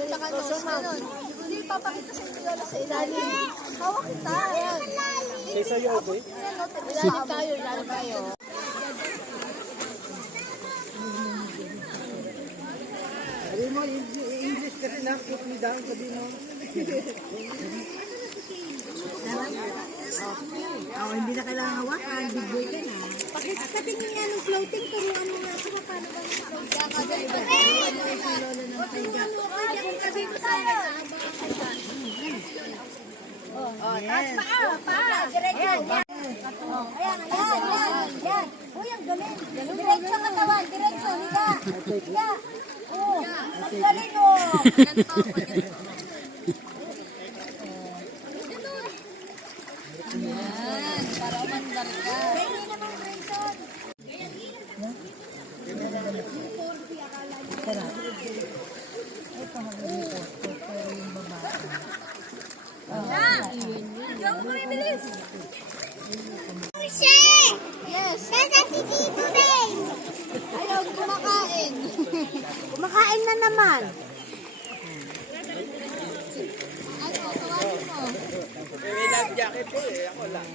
tsaka nose. Ganon. Hindi, papakita sa inyo lalo sa ilalim. Hawak kita. Ayan. Say sa'yo, okay? Ilalim tayo, ilalim tayo. Sabi mo, English kasi na, put me down, sabi mo. Hindi na kailangan hawakan, bigay ka na. Patingin nga ng floating, turuan mo nga kung paano ba ng floating. Taas pa. Diretso. Ayan. Uy, ang galing. Diretso katawan, diretso. Higa. Oh, ang galing oh. Yan, para mandar ka. Hindi naman, Grayson. Yes. Ayaw kumakain. Kumakain na naman. Ano, tawagin mo. May life jacket ko eh, ako lang.